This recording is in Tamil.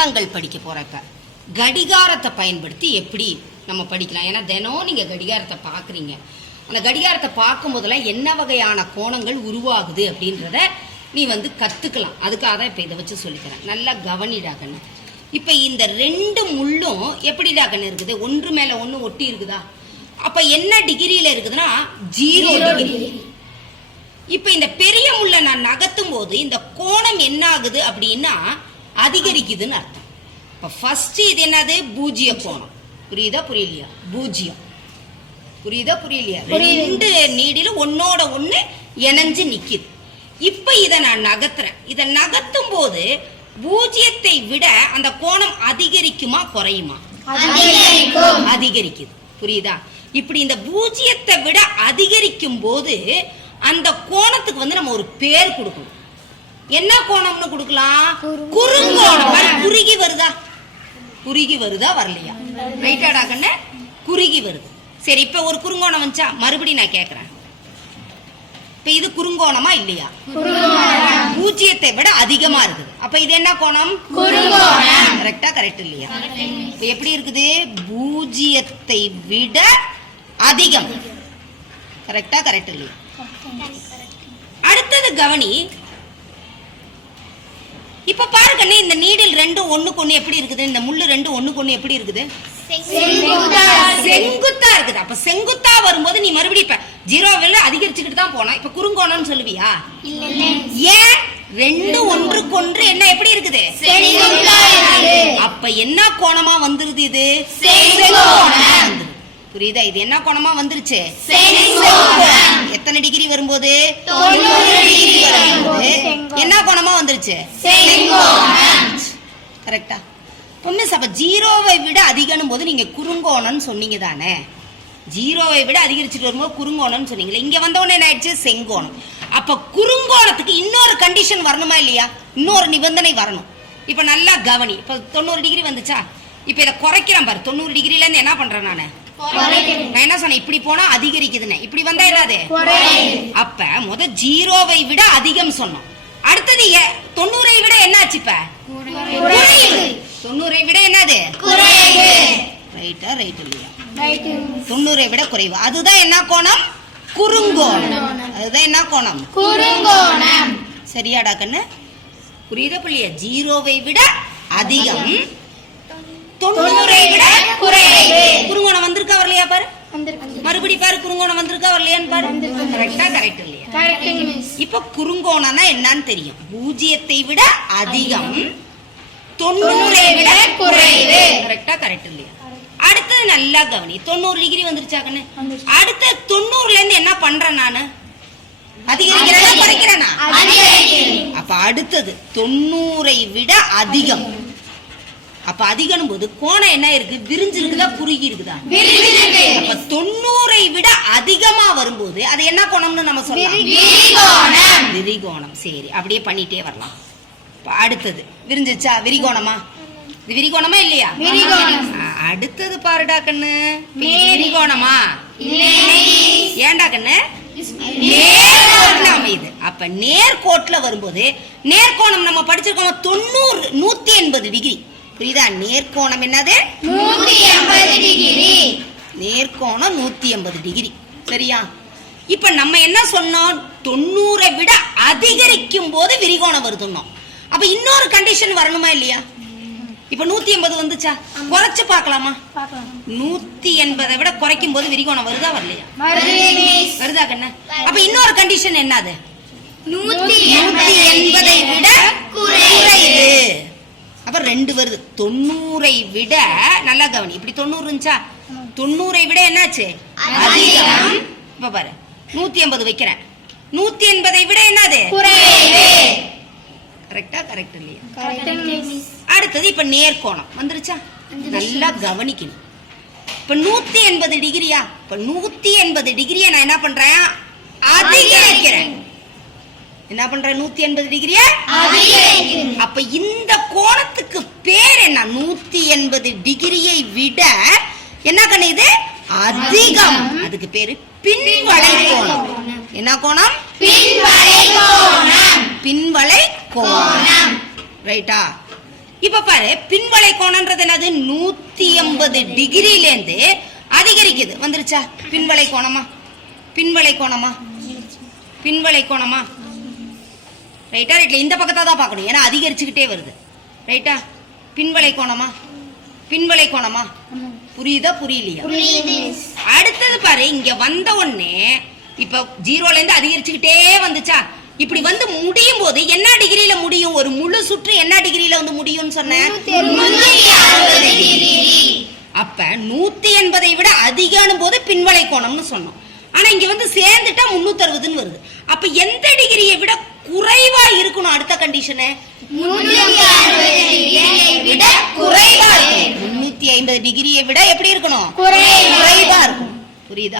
கோணங்கள் படிக்க போறப்ப கடிகாரத்தை பயன்படுத்தி எப்படி நம்ம படிக்கலாம். ஏன்னா தினம் நீங்க கடிகாரத்தை பாக்குறீங்க. அந்த கடிகாரத்தை பார்க்கும் போதெல்லாம் என்ன வகையான கோணங்கள் உருவாகுது அப்படின்றத நீ கத்துக்கலாம். அதுக்காக தான் இப்ப இதை வச்சு சொல்லிக்கிறேன். நல்லா கவனிடாகன்னு. இப்ப இந்த ரெண்டு முள்ளும் எப்படிடா கண்ணு இருக்குது, ஒன்று மேல ஒண்ணு ஒட்டி இருக்குதா? அப்ப என்ன டிகிரியில இருக்குதுன்னா 0 டிகிரி. இப்ப இந்த பெரிய முள்ள நான் நகர்த்தும் போது இந்த கோணம் என்ன ஆகுது அப்படின்னா அதிகரிக்குதுன்னு அர்த்தம். இப்ப ஃபர்ஸ்ட் இது என்னது, பூஜ்ஜிய கோணம். புரியுதா புரியலையா? பூஜ்ஜியம். புரியுதா புரியலையா? ரெண்டு நீடில ஒன்னோட ஒண்ணு இணைஞ்சு நிக்குது. இப்ப இதை நான் நகர்த்துறேன். இதை நகர்த்தும் போது பூஜ்ஜியத்தை விட அந்த கோணம் அதிகரிக்குமா குறையுமா? அதிகரிக்குது. புரியுதா? இப்படி இந்த பூஜ்ஜியத்தை விட அதிகரிக்கும் போது அந்த கோணத்துக்கு நம்ம ஒரு பேர் கொடுக்கணும். என்ன கோணம்னு கொடுக்கலாம்? குறுங்கோணம். குறுகி வருதா? குறுகி வருதா வரலையா? ரைட்டாடா கண்ணு? குறுகி வருது. சரி, இப்ப ஒரு குறுங்கோணம் வந்துச்சா? மறுபடியும் நான் கேக்குறேன், இப்ப இது குறுங்கோணமா இல்லையா? பூஜ்ஜியத்தை விட அதிகமா இருக்குது. அப்ப இது என்ன கோணம்? குறுங்கோணம். கரெக்டா? கரெக்ட் இல்லையா? இப்ப எப்படி இருக்குது? பூஜ்ஜியத்தை விட அதிகம். கரெக்டா? கரெக்ட் இல்லையா? அடுத்தது கவனி. இப்ப பாருங்க, இந்த நீடில் ரெண்டும் ஒண்ணுக்கு ஒண்ணு எப்படி இருக்குது? இந்த முள்ளு ரெண்டும் ஒண்ணுக்கு ஒண்ணு எப்படி இருக்குது? செங்குத்தா இருக்குது. அப்ப செங்குத்தா வரும்போது நீ மறுபடியும் இப்ப 0 அதிகரிச்சுக்கிட்டு தான் போனா. இப்ப குறுங்கோணம்னு சொல்லுவியா? ஏன்? ரெண்டு ஒன்றுக்கொன்று என்ன எப்படி இருக்குது? அப்ப என்ன கோணமா வந்துருது? இது செங்கோணம். புரியுதா? இது என்ன கோணமா வந்துருச்சு? எத்தனை டிகிரி வரும்போது? 90 டிகிரி வரும்போது என்ன கோணமா வந்துருச்சு? கரெக்டா? அப்ப 0வை விட அதிகம் போது நீங்க குறுங்கோணம்னு சொன்னீங்க தானே? 0வை விட அதிகரிச்சுட்டு வரும்போது குறுங்கோணம்னு சொன்னீங்களே. இங்க வந்த உடனே என்ன ஆயிடுச்சு? செங்கோணம். அப்ப குறுங்கோணத்துக்கு இன்னொரு கண்டிஷன் வரணுமா இல்லையா? இன்னொரு நிபந்தனை வரணும். இப்ப நல்லா கவனி. இப்ப 90 டிகிரி வந்துச்சா? இப்ப இதை குறைக்கிறேன் பாரு. 90 டிகிரில இருந்து என்ன பண்றேன் நானு? நான் என்ன சொன்னேன்? இப்படி போனா அதிகரிக்குதுன்னு. இப்படி வந்தா என்னது? அப்ப 0வை விட அதிகம் சொன்னோம். அடுத்தது 90ஐ விட என்ன ஆச்சு? இப்ப 90ஐ விட என்னது? ரைட்டா? ரைட் இல்லையா? 90ஐ விட குறைவு. அதுதான் என்ன கோணம்? குறுங்கோணம். அதுதான் என்ன கோணம்? குறுங்கோணம். சரியாடா கண்ணு? புரியுதா புள்ளியா? 0வை விட அதிகம், 90ஐ விட குறைவு. குறுங்கோணம் வந்திருக்கா வரலையா பாரு? மறுபடி பாரு, குறுங்கோணம் வந்திருக்கா வரலையான்னு பாரு. கரெக்டா? கரெக்ட் இல்லையா? இப்ப குறுங்கோணம்னா என்னன்னு தெரியும். பூஜ்ஜியத்தை விட அதிகம், 90ஐ விட குறைவு. கரெக்டா? கரெக்ட் இல்லையா? அடுத்தது நல்லா கவனி. 90 டிகிரி வந்துருச்சா கண்ணு? அடுத்த 90ல இருந்து என்ன பண்றேன் நானு? அதிகரிக்கிறேனா குறைக்கிறேனா? அப்ப அடுத்தது 90ஐ விட அதிகம். அப்ப அதிகம் போது கோணம் என்ன இருக்கு? விரிஞ்சிருக்குதா குறுகி இருக்குதா? அப்ப 90ஐ விட அதிகமா வரும்போது அது என்ன கோணம்னு நம்ம சொல்லலாம்? விரிகோணம். சரி, அப்படியே பண்ணிட்டே வரலாம். அடுத்தது விரிஞ்சிச்சா? விரிகோணமா? இது விரிகோணமா இல்லையா? அடுத்தது பாருடா கண்ணு, விரிகோணமா? ஏண்டா கண்ணு? நேர்கோட்டுல அமையுது. அப்ப நேர்கோட்டுல வரும்போது நேர்கோணம் நம்ம படிச்சிருக்கோம் 90 180 டிகிரி. புரியுதா? நேர்கோணம் என்னது? 180 டிகிரி. நேர்கோணம் 180 டிகிரி. சரியா? இப்ப நம்ம என்ன சொன்னோம்? 90ஐ விட அதிகரிக்கும் போது விரிகோணம் வருதுன்னோம். அப்ப இன்னொரு கண்டிஷன் வரணுமா இல்லையா? இப்ப 180 வந்துச்சா? குறைச்சு பார்க்கலாமா? 180ஐ விட குறைக்கும் போது விரிகோணம் வருதா வரலையா? வருதா கண்ணு? அப்ப இன்னொரு கண்டிஷன் என்னது? 180ஐ விட குறைவு. அப்ப 2 வருது. 90ஐ விட, நல்லா கவனி, இப்படி 90 இருந்துச்சா? 90ஐ விட என்னாச்சு? அதிகம். இப்ப பாரு, 180 வைக்கிறேன். 180ஐ விட என்னது? குறைவு. கரெக்டா? கரெக்ட் இல்லையா? அடுத்தது இப்ப நேர்கோணம் வந்துருச்சா? நல்லா கவனிக்கணும். இப்ப 180 டிகிரியா? இப்ப 180 டிகிரியை நான் என்ன பண்றேன்? அதிகரிக்கிறேன். என்ன பண்றேன்? 180 டிகிரியா? அப்ப இந்த கோணத்துக்கு பேர் என்ன? 180 டிகிரியை விட என்ன கண்ணு? அதிகம். அதுக்கு பேரு பின்வளை கோணம். என்ன கோணம்? பின்வளை கோணம். பின்வளை கோணம். ரைட்டா? இப்ப பாரு, பின்வளை கோணம்ன்றது என்னது? 180 டிகிரில இருந்து அதிகரிக்குது. வந்துருச்சா? பின்வளை கோணமா, பின்வளை கோணமா, பின்வளை கோணமா? ரைட்டா? ரைட்ல இந்த பக்கத்தை தான் பார்க்கணும், ஏன்னா அதிகரிச்சுக்கிட்டே வருது. ரைட்டா? பின்வளை கோணமா, பின்வளை கோணமா? புரியுதா புரியலையா? அடுத்தது பாரு, இங்க வந்த உடனே இப்ப 0ல இருந்து அதிகரிச்சுக்கிட்டே வந்துச்சா? இப்படி வந்து முடியும் போது என்ன டிகிரியில முடியும்? ஒரு முழு சுற்று என்ன டிகிரியில வந்து முடியும்னு சொன்னேன்? அப்ப 180 விட அதிகம் போது பின்வளை கோணம்னு சொன்னோம். ஆனா இங்க வந்து சேர்ந்துட்டா 360 வருது. அப்ப எந்த டிகிரியை விட குறைவா இருக்கணும்? அடுத்த கண்டிஷனு 350 டிகிரியை விட எப்படி இருக்கணும்? குறைவா இருக்கும். புரியுதா?